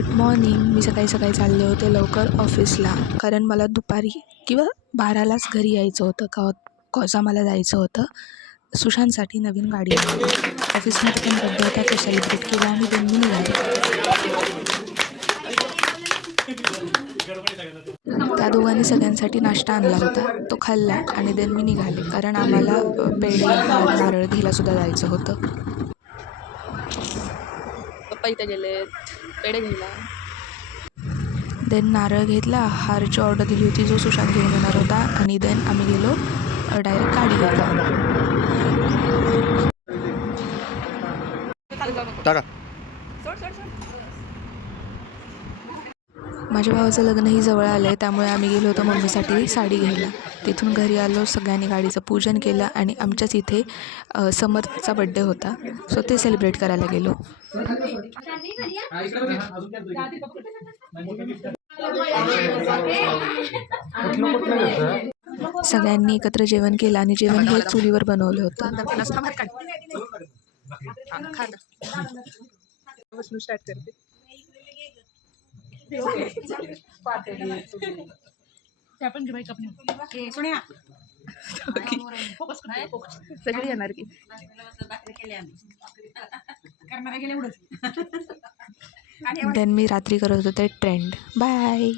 Good morning. मी सकाळी सकाळी चालले होते लवकर ऑफिसला, कारण मला दुपारी किंवा 12लाच घरी यायचं होतं. कॉज मला जायचं होतं सुशांतसाठी नवीन गाडी आणली. ऑफिसमध्ये पण बड्डे होता, तो सेलिब्रेट केला आणि देन मी निघाले. त्या दोघांनी सगळ्यांसाठी नाश्ता आणला होता, तो खाल्ला आणि देन मी निघाले, कारण आम्हाला पेढे नारळ घ्यायलासुद्धा जायचं होतं. पप्पा इथे गेले पेढे घ्यायला. देन नारळ घेतला, हारची ऑर्डर दिली होती जो सुशांत घेऊन येणार होता, आणि देन आम्ही गेलो डायरेक्ट गाडी घेतला. माझ्या भावाचं लग्नही जवळ आलं आहे, त्यामुळे आम्ही गेलो होतो मम्मीसाठी साडी घ्यायला. तिथून घरी आलो, सगळ्यांनी गाडीचं पूजन केलं आणि आमच्याच इथे समर्थचा बड्डे होता, सो ते सेलिब्रेट करायला गेलो. सगळ्यांनी एकत्र जेवण केलं आणि जेवण हे चुलीवर बनवलं होतं. सगळी येणार की देन मी रात्री करत होते ट्रेंड. बाय.